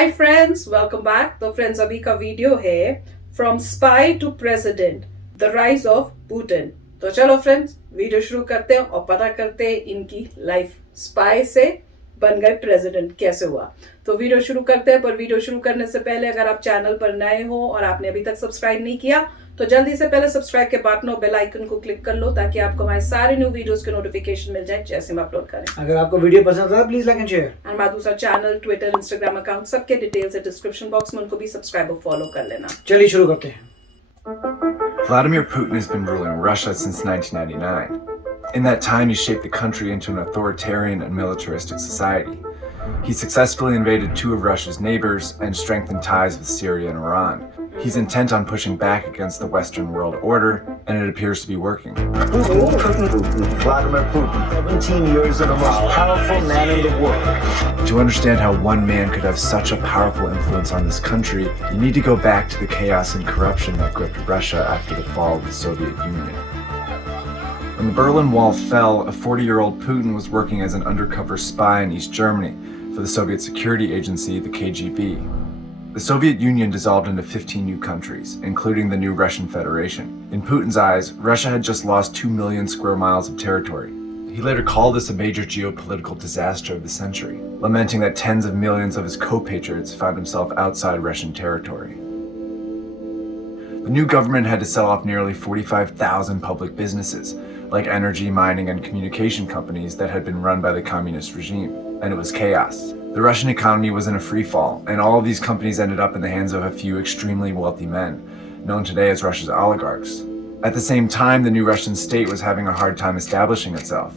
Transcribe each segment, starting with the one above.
हाय friends, welcome back. तो friends, अभी का वीडियो है from spy to president, the rise of Putin. तो चलो फ्रेंड्स, वीडियो शुरू करते हैं और पता करते हैं इनकी लाइफ स्पाई से बन गए प्रेसिडेंट कैसे हुआ। तो वीडियो शुरू करते हैं, पर वीडियो शुरू करने से पहले अगर आप चैनल पर नए हो और आपने अभी तक सब्सक्राइब नहीं किया तो जल्दी से पहले सब्सक्राइब के बटन और बेल आइकन को क्लिक कर लो ताकि आपको हमारे सारे न्यू वीडियोस के नोटिफिकेशन मिल जाए जैसे हम अपलोड करें। अगर आपको वीडियो पसंद आता है प्लीज लाइक एंड शेयर। और हमारा दूसरा चैनल, ट्विटर, इंस्टाग्राम अकाउंट सबके डिटेल्स है डिस्क्रिप्शन बॉक्स में, उनको भी सब्सक्राइब और फॉलो कर लेना। चलिए शुरू करते हैं। Vladimir Putin has been ruling Russia since 1999. In that time, he shaped the country into an authoritarian and militaristic society. He successfully invaded two of Russia's neighbors and strengthened ties with Syria and Iran. He's intent on pushing back against the Western world order, and it appears to be working. Vladimir Putin, 17 years of the most powerful man in the world. To understand how one man could have such a powerful influence on this country, you need to go back to the chaos and corruption that gripped Russia after the fall of the Soviet Union. When the Berlin Wall fell, a 40-year-old Putin was working as an undercover spy in East Germany for the Soviet security agency, the KGB. The Soviet Union dissolved into 15 new countries, including the new Russian Federation. In Putin's eyes, Russia had just lost 2 million square miles of territory. He later called this a major geopolitical disaster of the century, lamenting that tens of millions of his co-patriots found himself outside Russian territory. The new government had to sell off nearly 45,000 public businesses, like energy, mining, and communication companies that had been run by the communist regime, and it was chaos. The Russian economy was in a free fall, and all of these companies ended up in the hands of a few extremely wealthy men, known today as Russia's oligarchs. At the same time, the new Russian state was having a hard time establishing itself.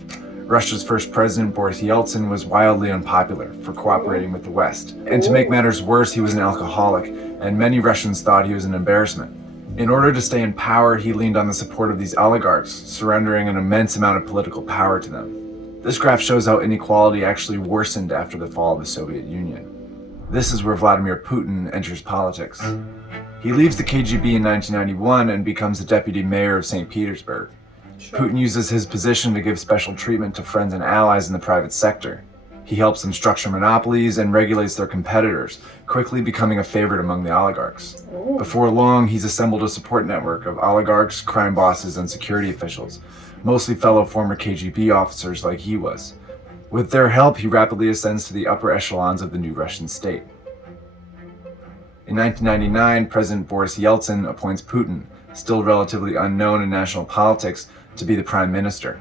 Russia's first president, Boris Yeltsin, was wildly unpopular for cooperating with the West. And to make matters worse, he was an alcoholic, and many Russians thought he was an embarrassment. In order to stay in power, he leaned on the support of these oligarchs, surrendering an immense amount of political power to them. This graph shows how inequality actually worsened after the fall of the Soviet Union. This is where Vladimir Putin enters politics. He leaves the KGB in 1991 and becomes the deputy mayor of St. Petersburg. Putin uses his position to give special treatment to friends and allies in the private sector. He helps them structure monopolies and regulates their competitors, quickly becoming a favorite among the oligarchs. Before long, he's assembled a support network of oligarchs, crime bosses, and security officials, mostly fellow former KGB officers like he was. With their help, he rapidly ascends to the upper echelons of the new Russian state. In 1999, President Boris Yeltsin appoints Putin, still relatively unknown in national politics, to be the prime minister.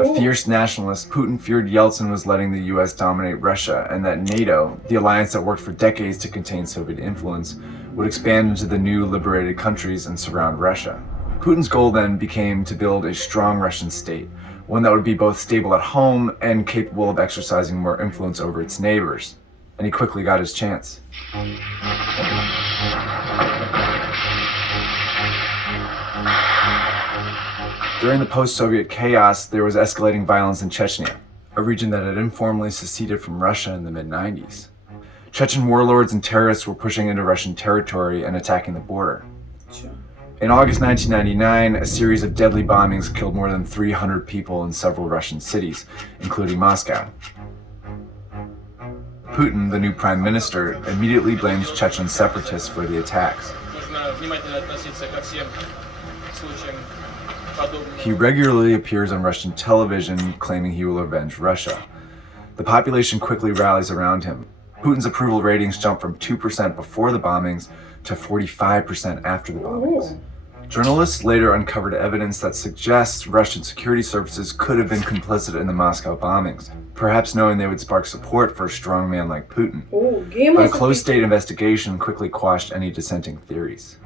A fierce nationalist, Putin feared Yeltsin was letting the US dominate Russia and that NATO, the alliance that worked for decades to contain Soviet influence, would expand into the new liberated countries and surround Russia. Putin's goal then became to build a strong Russian state, one that would be both stable at home and capable of exercising more influence over its neighbors. And he quickly got his chance. During the post-Soviet chaos, there was escalating violence in Chechnya, a region that had informally seceded from Russia in the mid-90s. Chechen warlords and terrorists were pushing into Russian territory and attacking the border. In August 1999, a series of deadly bombings killed more than 300 people in several Russian cities, including Moscow. Putin, the new prime minister, immediately blames Chechen separatists for the attacks. He regularly appears on Russian television, claiming he will avenge Russia. The population quickly rallies around him. Putin's approval ratings jump from 2% before the bombings to 45% after the bombings. Journalists later uncovered evidence that suggests Russian security services could have been complicit in the Moscow bombings, perhaps knowing they would spark support for a strong man like Putin. But a closed state investigation quickly quashed any dissenting theories.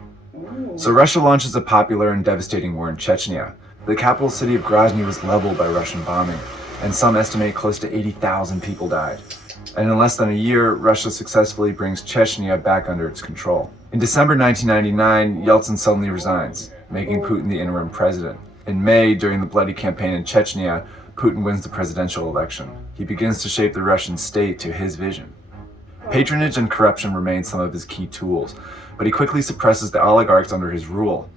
So Russia launches a popular and devastating war in Chechnya. The capital city of Grozny was leveled by Russian bombing, and some estimate close to 80,000 people died. And in less than a year, Russia successfully brings Chechnya back under its control. In December 1999, Yeltsin suddenly resigns, making Putin the interim president. In May, during the bloody campaign in Chechnya, Putin wins the presidential election. He begins to shape the Russian state to his vision. Patronage and corruption remain some of his key tools, but he quickly suppresses the oligarchs under his rule.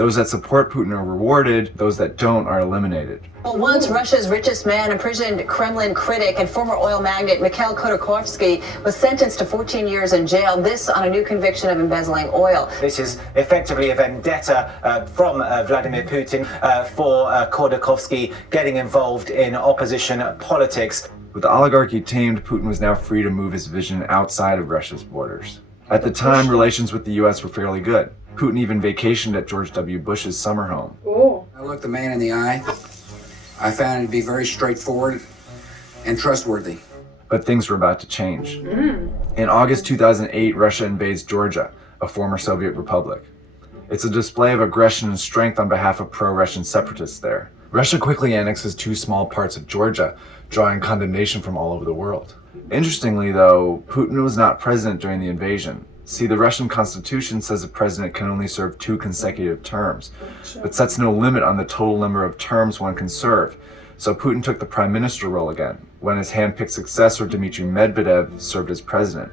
Those that support Putin are rewarded, those that don't are eliminated. Well, once Russia's richest man, imprisoned Kremlin critic and former oil magnate Mikhail Khodorkovsky was sentenced to 14 years in jail, this on a new conviction of embezzling oil. This is effectively a vendetta from Vladimir Putin for Khodorkovsky getting involved in opposition politics. With the oligarchy tamed, Putin was now free to move his vision outside of Russia's borders. At the time, relations with the US were fairly good. Putin even vacationed at George W. Bush's summer home. Oh. I looked the man in the eye. I found it to be very straightforward and trustworthy. But things were about to change. In August 2008, Russia invades Georgia, a former Soviet republic. It's a display of aggression and strength on behalf of pro-Russian separatists there. Russia quickly annexes two small parts of Georgia, drawing condemnation from all over the world. Interestingly, though, Putin was not president during the invasion. See, the Russian constitution says a president can only serve 2 consecutive terms, but sets no limit on the total number of terms one can serve. So Putin took the prime minister role again, when his hand-picked successor Dmitry Medvedev served as president.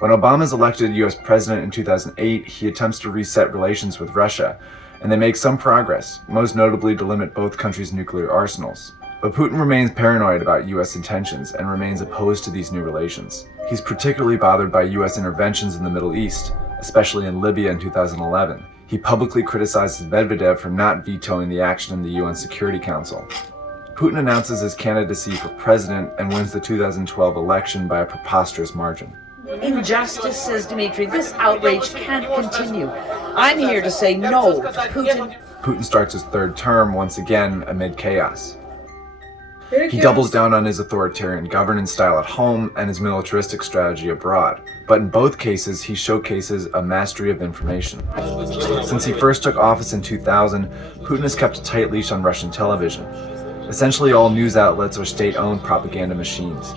When Obama is elected US president in 2008, he attempts to reset relations with Russia, and they make some progress, most notably to limit both countries' nuclear arsenals. But Putin remains paranoid about US intentions and remains opposed to these new relations. He's particularly bothered by US interventions in the Middle East, especially in Libya in 2011. He publicly criticizes Medvedev for not vetoing the action in the UN Security Council. Putin announces his candidacy for president and wins the 2012 election by a preposterous margin. Injustice, says Dmitry. This outrage can't continue. I'm here to say no, Putin. Putin starts his third term once again amid chaos. He doubles down on his authoritarian governance style at home and his militaristic strategy abroad. But in both cases, he showcases a mastery of information. Since he first took office in 2000, Putin has kept a tight leash on Russian television. Essentially, all news outlets are state-owned propaganda machines.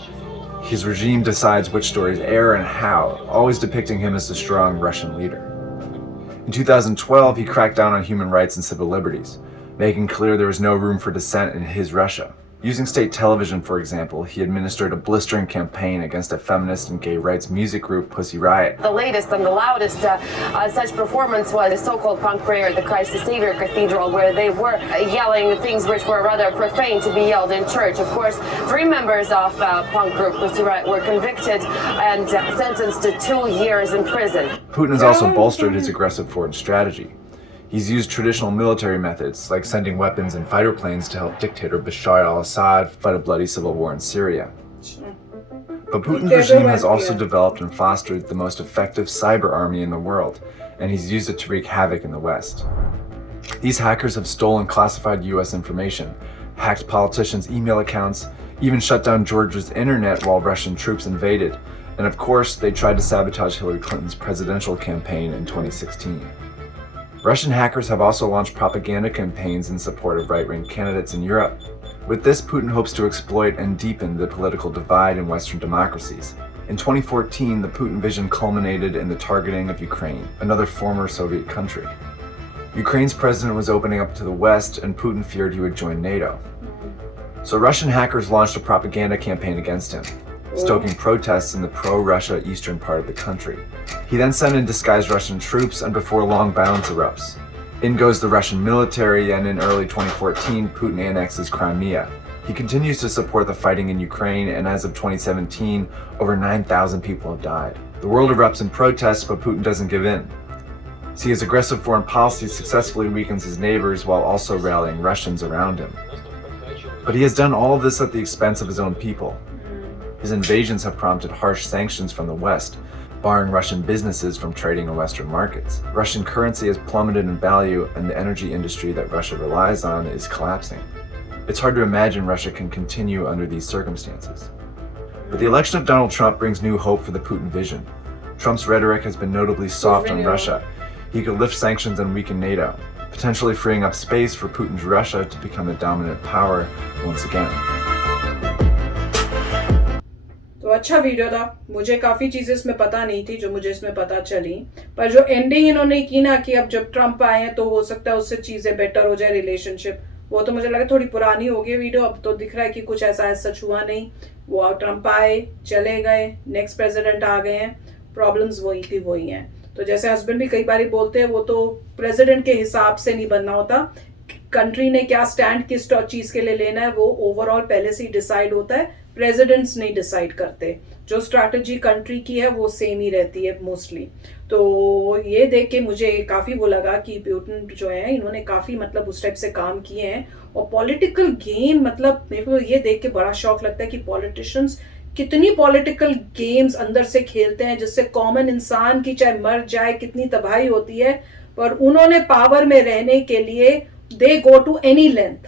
His regime decides which stories air and how, always depicting him as the strong Russian leader. In 2012, he cracked down on human rights and civil liberties, making clear there was no room for dissent in his Russia. Using state television, for example, he administered a blistering campaign against a feminist and gay rights music group, Pussy Riot. The latest and the loudest such performance was the so-called punk prayer at the Christ the Savior Cathedral, where they were yelling things which were rather profane to be yelled in church. Of course, 3 members of punk group Pussy Riot were convicted and sentenced to 2 years in prison. Putin has also bolstered his aggressive foreign strategy. He's used traditional military methods, like sending weapons and fighter planes to help dictator Bashar al-Assad fight a bloody civil war in Syria. But Putin's regime has also developed and fostered the most effective cyber army in the world, and he's used it to wreak havoc in the West. These hackers have stolen classified US information, hacked politicians' email accounts, even shut down Georgia's internet while Russian troops invaded, and of course, they tried to sabotage Hillary Clinton's presidential campaign in 2016. Russian hackers have also launched propaganda campaigns in support of right-wing candidates in Europe. With this, Putin hopes to exploit and deepen the political divide in Western democracies. In 2014, the Putin vision culminated in the targeting of Ukraine, another former Soviet country. Ukraine's president was opening up to the West, and Putin feared he would join NATO. So Russian hackers launched a propaganda campaign against him, stoking protests in the pro-Russia eastern part of the country. He then sent in disguised Russian troops, and before long, violence erupts. In goes the Russian military, and in early 2014, Putin annexes Crimea. He continues to support the fighting in Ukraine, and as of 2017, over 9,000 people have died. The world erupts in protests, but Putin doesn't give in. See, his aggressive foreign policy successfully weakens his neighbors while also rallying Russians around him. But he has done all of this at the expense of his own people. His invasions have prompted harsh sanctions from the West, barring Russian businesses from trading in Western markets. Russian currency has plummeted in value, and the energy industry that Russia relies on is collapsing. It's hard to imagine Russia can continue under these circumstances. But the election of Donald Trump brings new hope for the Putin vision. Trump's rhetoric has been notably soft on Russia. He could lift sanctions and weaken NATO, potentially freeing up space for Putin's Russia to become a dominant power once again. तो अच्छा video था. मुझे काफी चीजें इसमें पता नहीं थी जो मुझे इसमें पता चली, पर जो एंडिंग इन्होंने की ना कि अब जब ट्रम्प आए हैं तो हो सकता है उससे चीजें बेटर हो जाए रिलेशनशिप, वो तो मुझे लगा थोड़ी पुरानी हो गई वीडियो. अब तो दिख रहा है कि कुछ ऐसा सच हुआ नहीं. वो ट्रम्प आए, चले गए, नेक्स्ट प्रेसिडेंट आ गए हैं, प्रॉब्लम्स वही की वही हैं. तो जैसे हस्बैंड भी कई बार बोलते हैं, वो तो प्रेसिडेंट के हिसाब से नहीं बनना होता, कंट्री ने क्या स्टैंड किस चीज के लिए लेना है वो ओवरऑल पहले से ही डिसाइड होता है, प्रेसिडेंट्स नहीं डिसाइड करते। जो स्ट्रैटेजी कंट्री की है वो सेम ही रहती है मोस्टली। तो ये देख के मुझे काफी वो लगा कि पुतिन जो है इन्होंने काफी मतलब उस टाइप से काम किए हैं। और पॉलिटिकल गेम, मतलब मेरे को ये देख के बड़ा शौक लगता है कि पॉलिटिशियंस कितनी पॉलिटिकल गेम्स अंदर से खेलते हैं जिससे कॉमन इंसान की चाहे मर जाए कितनी तबाही होती है, पर उन्होंने पावर में रहने के लिए दे गो टू एनी लेंथ।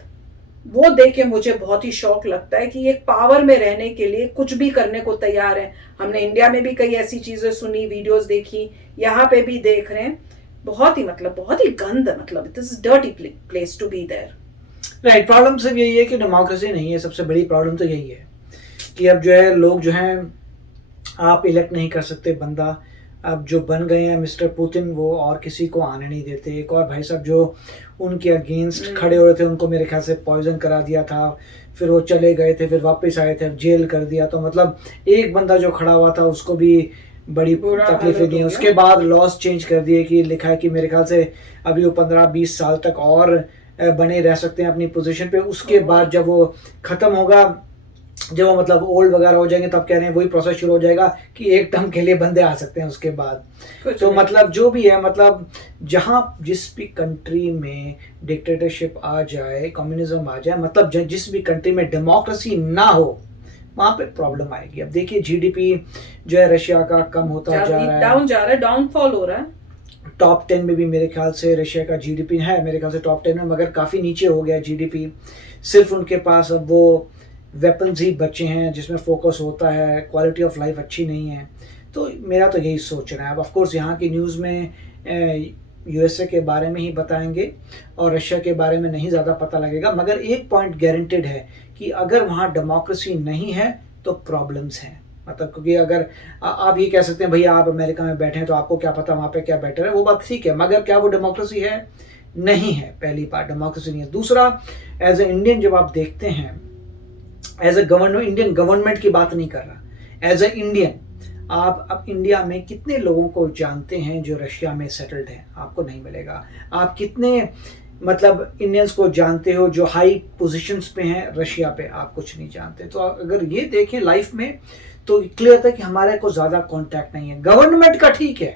वो देख के मुझे बहुत ही शौक लगता है कि एक पावर में रहने के लिए कुछ भी करने को तैयार है। हमने इंडिया में भी कई ऐसी चीजें सुनी, वीडियोस देखी, यहाँ पे भी देख रहे हैं। बहुत ही गंद, मतलब this is dirty place to be there. Right, problem सिर्फ यही है कि डेमोक्रेसी नहीं है। सबसे बड़ी प्रॉब्लम तो यही है कि अब जो है लोग जो हैं, आप इलेक्ट नहीं कर सकते बंदा। अब जो बन गए हैं मिस्टर पुतिन, वो और किसी को आने नहीं देते। एक और भाई साहब जो उनके अगेंस्ट खड़े हो रहे थे, उनको मेरे ख्याल से पॉइजन करा दिया था, फिर वो चले गए थे, फिर वापस आए थे, जेल कर दिया। तो मतलब एक बंदा जो खड़ा हुआ था उसको भी बड़ी तकलीफें दी। उसके बाद लॉज चेंज कर दिए कि लिखा है कि मेरे ख्याल से अभी वो 15-20 साल तक और बने रह सकते हैं अपनी पोजीशन पे। उसके बाद जब वो खत्म होगा, जब वो मतलब ओल्ड वगैरह हो जाएंगे, तब कह रहे हैं वही प्रोसेस शुरू हो जाएगा कि एक टर्म के लिए बंदे आ सकते हैं उसके बाद। तो मतलब जो भी है, मतलब जहां जिस भी कंट्री में डिक्टेटरशिप आ जाए, कम्युनिज्म आ जाए, मतलब जिस भी कंट्री में डेमोक्रेसी ना हो वहां पे प्रॉब्लम आएगी। अब देखिए जीडीपी जो है रशिया का कम होता जा रहा है, डाउनफॉल हो रहा है। टॉप 10 में भी मेरे ख्याल से रशिया का जीडीपी है, मेरे ख्याल से टॉप 10 में, मगर काफ़ी नीचे हो गया जीडीपी। सिर्फ उनके पास अब वो वेपन्स ही बचे हैं जिसमें फोकस होता है, क्वालिटी ऑफ लाइफ अच्छी नहीं है। तो मेरा तो यही सोचना है। अब ऑफ कोर्स यहाँ की न्यूज़ में यूएसए के बारे में ही बताएंगे और रशिया के बारे में नहीं ज़्यादा पता लगेगा, मगर एक पॉइंट गारंटेड है कि अगर वहाँ डेमोक्रेसी नहीं है तो प्रॉब्लम्स हैं। मतलब क्योंकि अगर आप ये कह सकते हैं भैया आप अमेरिका में बैठे हैं तो आपको क्या पता वहाँ पे क्या बेटर है, वो बात ठीक है, मगर क्या वो डेमोक्रेसी है? नहीं है। पहली बात डेमोक्रेसी नहीं है। दूसरा, एज ए इंडियन जब आप देखते हैं, as a government, Indian government की बात नहीं कर रहा, एज ए इंडियन आप अब इंडिया में कितने लोगों को जानते हैं जो रशिया में सेटल्ड हैं? आपको नहीं मिलेगा। आप कितने मतलब इंडियंस को जानते हो जो हाई पोजीशंस पे हैं रशिया पे? आप कुछ नहीं जानते। तो अगर ये देखें लाइफ में तो क्लियर था कि हमारे को ज़्यादा कांटेक्ट नहीं है। गवर्नमेंट का ठीक है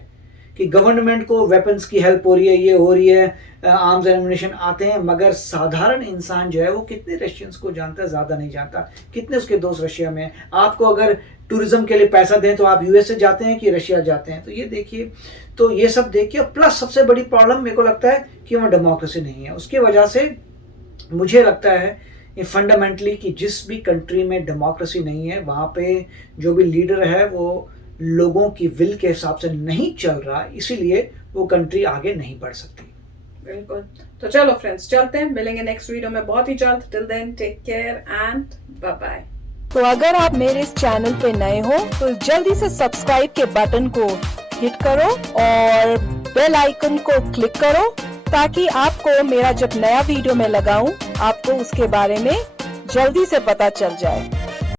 कि गवर्नमेंट को वेपन्स की हेल्प हो रही है, ये हो रही है, आर्म्स एंड एम्युनिशन आते हैं, मगर साधारण इंसान जो है वो कितने रशियंस को जानता है? ज़्यादा नहीं जानता। कितने उसके दोस्त रशिया में? आपको अगर टूरिज्म के लिए पैसा दें तो आप यूएसए जाते हैं कि रशिया जाते हैं? तो ये देखिए, तो ये सब देखिए। प्लस सबसे बड़ी प्रॉब्लम मेरे को लगता है कि वहाँ डेमोक्रेसी नहीं है। उसकी वजह से मुझे लगता है फंडामेंटली कि जिस भी कंट्री में डेमोक्रेसी नहीं है वहाँ पे जो भी लीडर है वो लोगों की विल के हिसाब से नहीं चल रहा, इसीलिए वो कंट्री आगे नहीं बढ़ सकती। बिल्कुल। तो चलो फ्रेंड्स, चलते हैं, मिलेंगे नेक्स्ट वीडियो में बहुत ही जल्द। Till then take care and bye bye. तो अगर आप मेरे इस चैनल पे नए हो तो जल्दी से सब्सक्राइब के बटन को हिट करो और बेल आइकन को क्लिक करो ताकि आपको मेरा जब नया वीडियो मैं लगाऊं आपको उसके बारे में जल्दी से पता चल जाए।